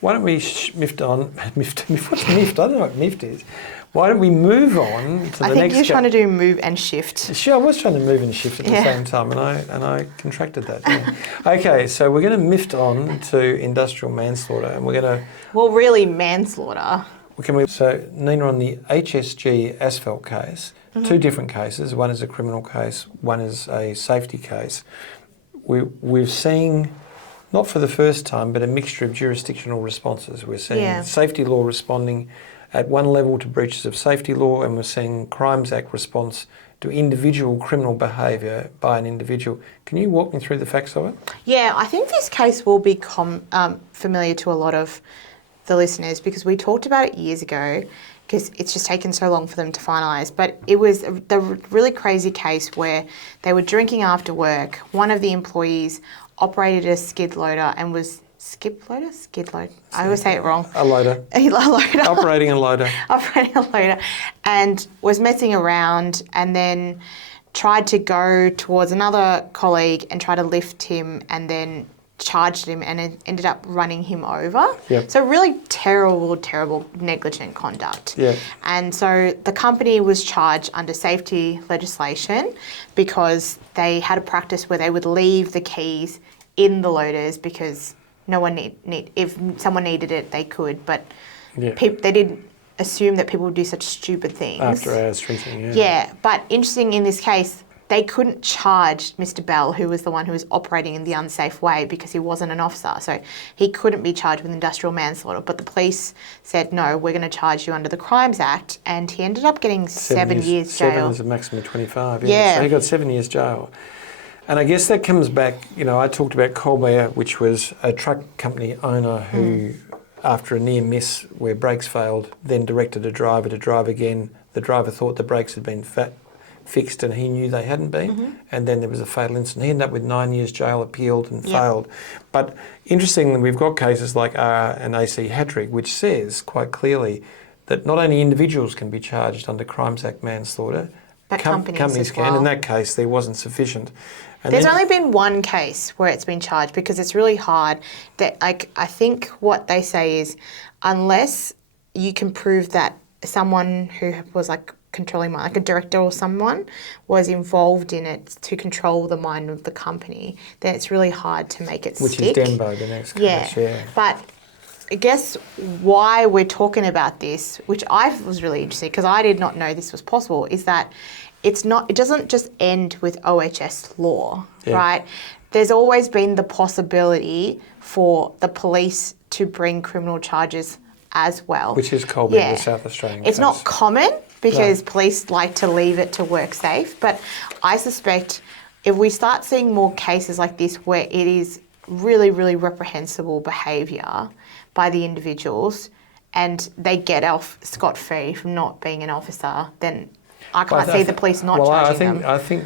why don't we miffed on? What's miffed? I don't know what miffed is. Why don't we move on to the next? I think you're trying to do move and shift. Sure, I was trying to move and shift at the same time, and I contracted that. Yeah. Okay, so we're going to miffed on to industrial manslaughter, and we're going to. Well, really, manslaughter. So, Nina, on the HSG asphalt case, two different cases. One is a criminal case, one is a safety case. We've seen, not for the first time, but a mixture of jurisdictional responses. We're seeing safety law responding at one level to breaches of safety law, and we're seeing Crimes Act response to individual criminal behaviour by an individual. Can you walk me through the facts of it? Yeah, I think this case will be familiar to a lot of the listeners because we talked about it years ago because it's just taken so long for them to finalise. But it was the really crazy case where they were drinking after work. One of the employees operated a skid loader and was skid loader? I always say it wrong. A loader. Operating a loader. Operating a loader. And was messing around and then tried to go towards another colleague and try to lift him and then charged him and it ended up running him over. Yep. So really terrible negligent conduct. Yeah. And so the company was charged under safety legislation because they had a practice where they would leave the keys in the loaders because no one if someone needed it, they could, but they didn't assume that people would do such stupid things. After hours drinking, Yeah, but interesting in this case, they couldn't charge Mr. Bell, who was the one who was operating in the unsafe way because he wasn't an officer. So he couldn't be charged with industrial manslaughter. But the police said, no, we're going to charge you under the Crimes Act. And he ended up getting 7 years jail. 7 is a maximum of 25. Yeah. So he got 7 years jail. And I guess that comes back, I talked about Colbert, which was a truck company owner who, after a near miss where brakes failed, then directed a driver to drive again. The driver thought the brakes had been fixed and he knew they hadn't been. And then there was a fatal incident. He ended up with 9 years jail, appealed and failed. But interestingly, we've got cases like R and AC Hattrick, which says quite clearly that not only individuals can be charged under Crimes Act manslaughter, but companies can. Well. In that case, there wasn't sufficient. And there's only been one case where it's been charged because it's really hard. That I think what they say is unless you can prove that someone who was controlling mind, like a director or someone, was involved in it to control the mind of the company, then it's really hard to make it stick. Which is Dembo, the next case, yeah. But I guess why we're talking about this, which I was really interested because I did not know this was possible, is that it doesn't just end with OHS law, right? There's always been the possibility for the police to bring criminal charges as well. Which is Colbert, the South Australian It's case. not common because police like to leave it to work safe, but I suspect if we start seeing more cases like this where it is really, really reprehensible behaviour by the individuals and they get off scot-free from not being an officer, then I can't see the police not charging them. I think,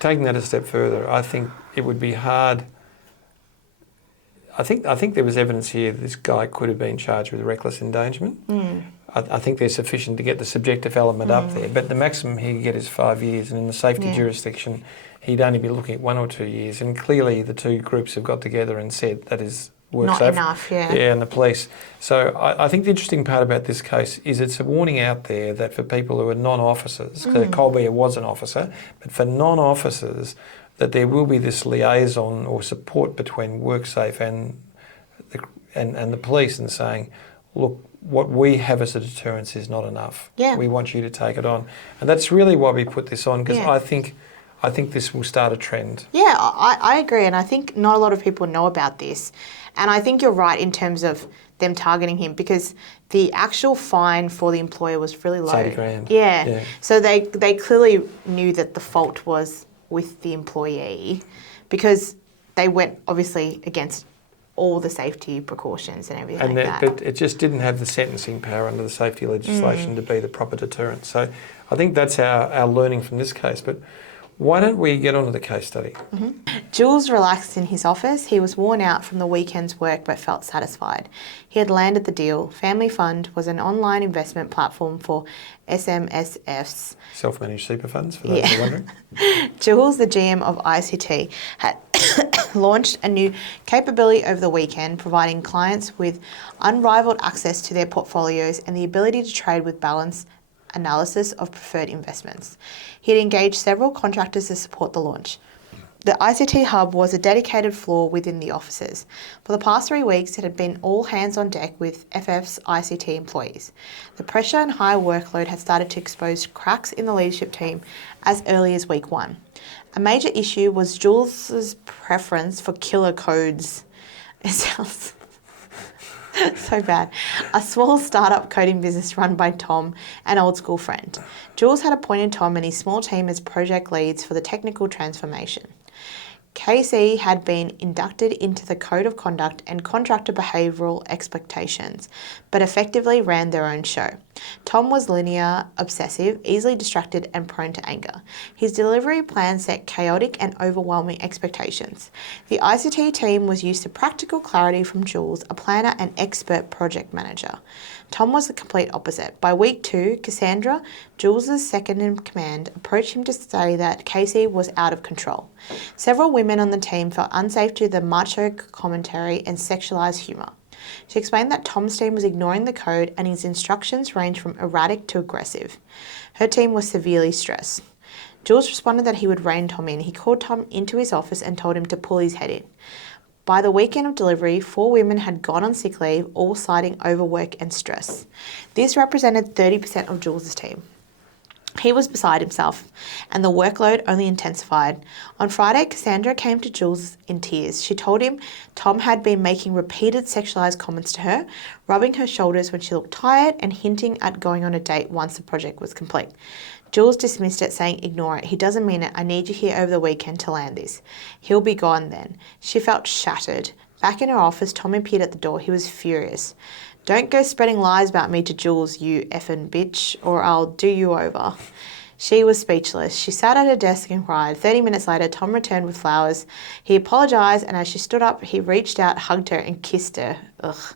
taking that a step further, I think it would be hard. I think there was evidence here that this guy could have been charged with reckless endangerment. I think there's sufficient to get the subjective element up there, but the maximum he could get is 5 years, and in the safety jurisdiction, he'd only be looking at 1 or 2 years. And clearly, the two groups have got together and said that is not enough, and the police. So I think the interesting part about this case is it's a warning out there that for people who are non-officers, Colbert was an officer, but for non-officers, that there will be this liaison or support between WorkSafe and the police and saying, look, what we have as a deterrence is not enough. Yeah. We want you to take it on. And that's really why we put this on, because I think this will start a trend. Yeah, I agree, and I think not a lot of people know about this. And I think you're right in terms of them targeting him because the actual fine for the employer was really low. It's $80,000. Yeah. So they clearly knew that the fault was with the employee because they went obviously against all the safety precautions and everything But it just didn't have the sentencing power under the safety legislation to be the proper deterrent. So I think that's our learning from this case. But why don't we get on to the case study? Jules relaxed in his office. He was worn out from the weekend's work but felt satisfied. He had landed the deal. Family Fund was an online investment platform for SMSFs. Self-managed super funds, for those who are wondering. Jules, the GM of ICT, had launched a new capability over the weekend, providing clients with unrivaled access to their portfolios and the ability to trade with balanced analysis of preferred investments. He had engaged several contractors to support the launch. The ICT hub was a dedicated floor within the offices. For the past 3 weeks, it had been all hands on deck with FF's ICT employees. The pressure and high workload had started to expose cracks in the leadership team as early as week 1. A major issue was Jules' preference for killer codes. It sounds so bad. A small startup coding business run by Tom, an old school friend. Jules had appointed Tom and his small team as project leads for the technical transformation. KC had been inducted into the Code of Conduct and Contractor Behavioural Expectations, but effectively ran their own show. Tom was linear, obsessive, easily distracted and prone to anger. His delivery plan set chaotic and overwhelming expectations. The ICT team was used to practical clarity from Jules, a planner and expert project manager. Tom was the complete opposite. By week 2, Cassandra, Jules' second in command, approached him to say that Casey was out of control. Several women on the team felt unsafe due to the macho commentary and sexualised humour. She explained that Tom's team was ignoring the code and his instructions ranged from erratic to aggressive. Her team was severely stressed. Jules responded that he would rein Tom in. He called Tom into his office and told him to pull his head in. By the weekend of delivery, 4 women had gone on sick leave, all citing overwork and stress. This represented 30% of Jules' team. He was beside himself, and the workload only intensified. On Friday, Cassandra came to Jules in tears. She told him Tom had been making repeated sexualised comments to her, rubbing her shoulders when she looked tired and hinting at going on a date once the project was complete. Jules dismissed it, saying, "Ignore it. He doesn't mean it. I need you here over the weekend to land this. He'll be gone then." She felt shattered. Back in her office, Tom appeared at the door. He was furious. "Don't go spreading lies about me to Jules, you effing bitch, or I'll do you over." She was speechless. She sat at her desk and cried. 30 minutes later, Tom returned with flowers. He apologised, and as she stood up, he reached out, hugged her, and kissed her. Ugh.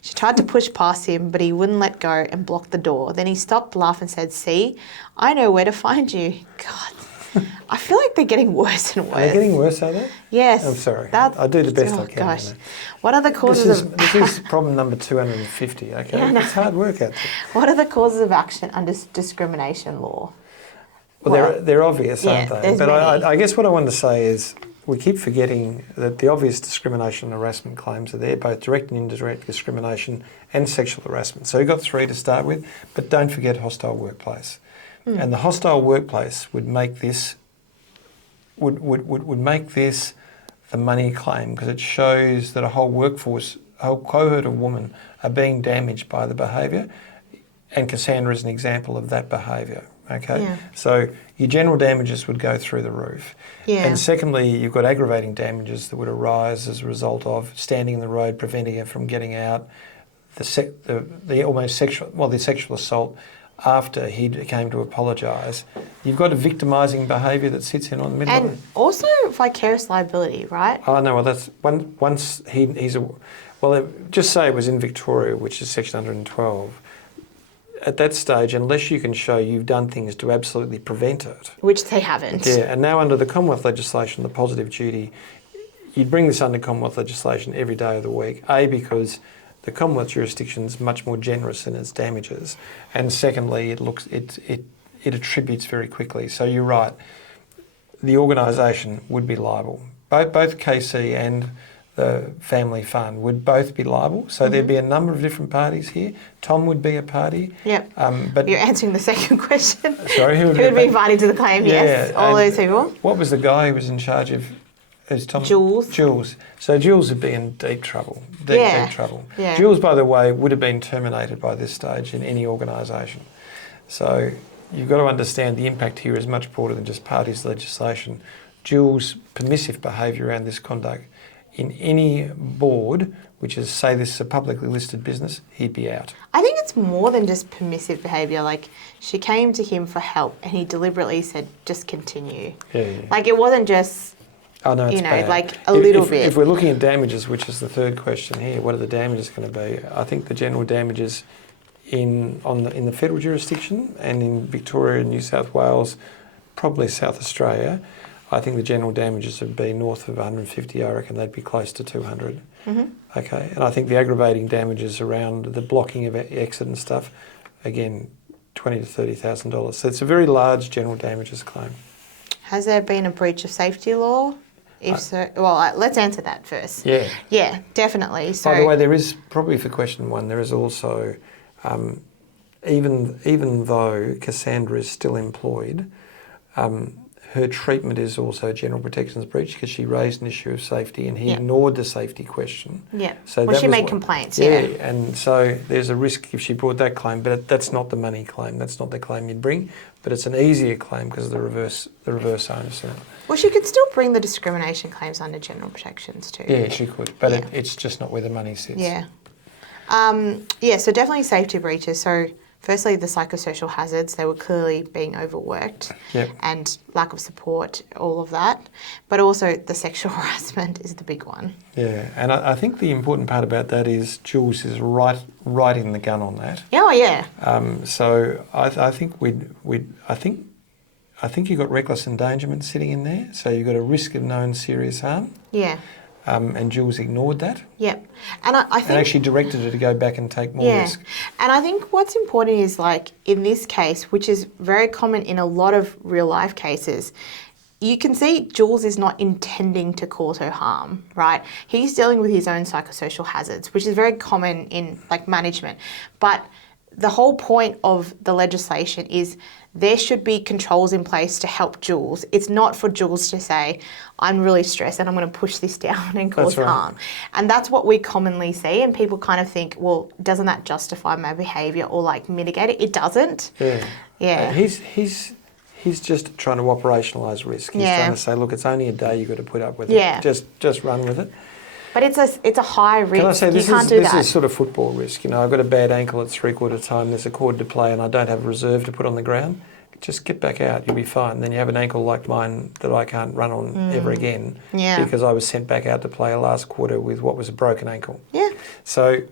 She tried to push past him, but he wouldn't let go and blocked the door. Then he stopped, laughed, and said, "See, I know where to find you." God, I feel like they're getting worse and worse. Are they getting worse, are they? Yes. I'm sorry. I do the best I can. Gosh. What are the causes of... This is problem number 250, okay? Yeah, no. It's hard work out there. What are the causes of action under discrimination law? Well, they're obvious, yeah, aren't they? But I guess what I wanted to say is we keep forgetting that the obvious discrimination and harassment claims are there, both direct and indirect discrimination and sexual harassment. So you've got 3 to start with, but don't forget hostile workplace. And the hostile workplace would make this would make this the money claim, because it shows that a whole workforce, a whole cohort of women are being damaged by the behaviour, and Cassandra is an example of that behaviour. Okay, yeah. So your general damages would go through the roof. Yeah. And secondly, you've got aggravating damages that would arise as a result of standing in the road, preventing her from getting out, the sexual assault after he came to apologise. You've got a victimising behaviour that sits in on the middle of it. And also vicarious liability, right? Oh no, well that's once just say it was in Victoria, which is section 112. At that stage, unless you can show you've done things to absolutely prevent it. Which they haven't. Yeah, and now under the Commonwealth legislation, the positive duty, you'd bring this under Commonwealth legislation every day of the week. A, because the Commonwealth jurisdiction is much more generous in its damages, and secondly, it attributes very quickly. So you're right, the organisation would be liable. Both KC and the family fund would both be liable. So there'd be a number of different parties here. Tom would be a party. Yep. But you're answering the second question. Sorry, who would be invited to the claim? Yeah, yes, all those people. What was the guy who was in charge of? Who's Tom? Jules. Jules. So Jules would be in deep trouble. Deep trouble. Yeah. Jules, by the way, would have been terminated by this stage in any organisation. So you've got to understand the impact here is much broader than just parties' legislation. Jules' permissive behaviour around this conduct in any board, which is, say this is a publicly listed business, he'd be out. I think it's more than just permissive behaviour. Like, she came to him for help and he deliberately said, just continue. Yeah. Like, it wasn't just, bad. like a little bit. If we're looking at damages, which is the third question here, what are the damages going to be? I think the general damages in the federal jurisdiction and in Victoria and New South Wales, probably South Australia, I think the general damages would be north of 150. I reckon they'd be close to 200. Okay, and I think the aggravating damages around the blocking of exit and stuff, again, $20,000 to $30,000. So it's a very large general damages claim. Has there been a breach of safety law? If so, well, let's answer that first. Yeah. Yeah, definitely. So, by the way, there is probably for question one. There is also, even though Cassandra is still employed, her treatment is also general protections breach because she raised an issue of safety and he ignored the safety question. Yeah. So well, that she was made complaints. Yeah. And so there's a risk if she brought that claim, but that's not the money claim. That's not the claim you'd bring. But it's an easier claim because of the reverse onus. Well, she could still bring the discrimination claims under general protections too. Yeah, she could, but it's just not where the money sits. Yeah. So definitely safety breaches. So firstly, the psychosocial hazards, they were clearly being overworked and lack of support, all of that. But also the sexual harassment is the big one. Yeah, and I think the important part about that is Jules is right in the gun on that. Oh, yeah. So I think you've got reckless endangerment sitting in there. So you've got a risk of known serious harm. Yeah. And Jules ignored that. Yep. And I think... And actually directed her to go back and take more risk. And I think what's important is, like, in this case, which is very common in a lot of real-life cases, you can see Jules is not intending to cause her harm, right? He's dealing with his own psychosocial hazards, which is very common in, like, management. But the whole point of the legislation is there should be controls in place to help Jules. It's not for Jules to say, I'm really stressed and I'm going to push this down and cause harm. And that's what we commonly see. And people kind of think, well, doesn't that justify my behaviour or like mitigate it? It doesn't. Yeah. He's just trying to operationalise risk. He's trying to say, look, it's only a day you've got to put up with it. Just run with it. But it's a high risk. Can I say this is sort of football risk. You know, I've got a bad ankle at 3/4 time. There's a quarter to play, and I don't have a reserve to put on the ground. Just get back out. You'll be fine. Then you have an ankle like mine that I can't run on ever again because I was sent back out to play a last quarter with what was a broken ankle. Yeah. So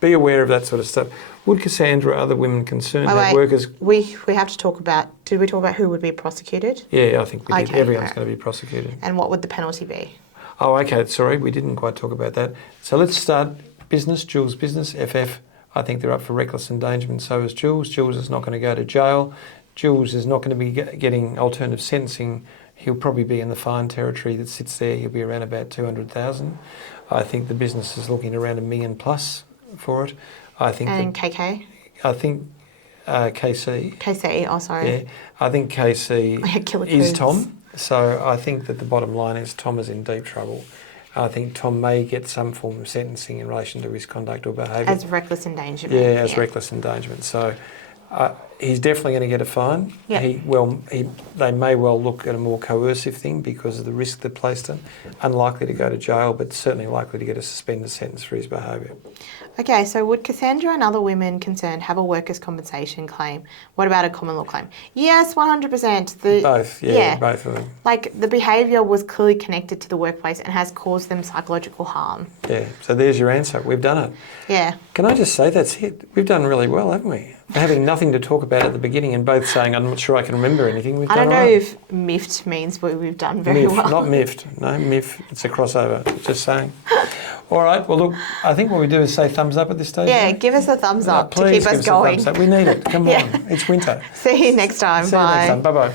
be aware of that sort of stuff. Would Cassandra, other women concerned, have workers... We have to talk about... Did we talk about who would be prosecuted? Yeah, I think we did. Everyone's going to be prosecuted. And what would the penalty be? Oh, okay. Sorry, we didn't quite talk about that. So let's start business. Jules' business, FF. I think they're up for reckless endangerment. So is Jules. Jules is not going to go to jail. Jules is not going to be getting alternative sentencing. He'll probably be in the fine territory that sits there. He'll be around about 200,000. I think the business is looking around $1 million plus for it. I think. And KK? I think KC. KC. Oh, sorry. Yeah, I think KC is Tom. So I think that the bottom line is Tom is in deep trouble. I think Tom may get some form of sentencing in relation to his conduct or behaviour. As reckless endangerment. Yeah, as reckless endangerment. So he's definitely going to get a fine. Yep. They may well look at a more coercive thing because of the risk they placed in. Unlikely to go to jail, but certainly likely to get a suspended sentence for his behaviour. Okay, so would Cassandra and other women concerned have a workers' compensation claim? What about a common law claim? Yes, 100%. Both, both of them. Like, the behaviour was clearly connected to the workplace and has caused them psychological harm. Yeah, so there's your answer. We've done it. Yeah. Can I just say that's it? We've done really well, haven't we? Having nothing to talk about at the beginning and both saying, I'm not sure I can remember anything. I don't know if miffed means we've done very well. Not miffed. No, miff. It's a crossover. Just saying. All right. Well, look, I think what we do is say thumbs up at this stage. Yeah, give us a thumbs up to keep us going. We need it. Come on. It's winter. See you next time. See you next time. Bye-bye.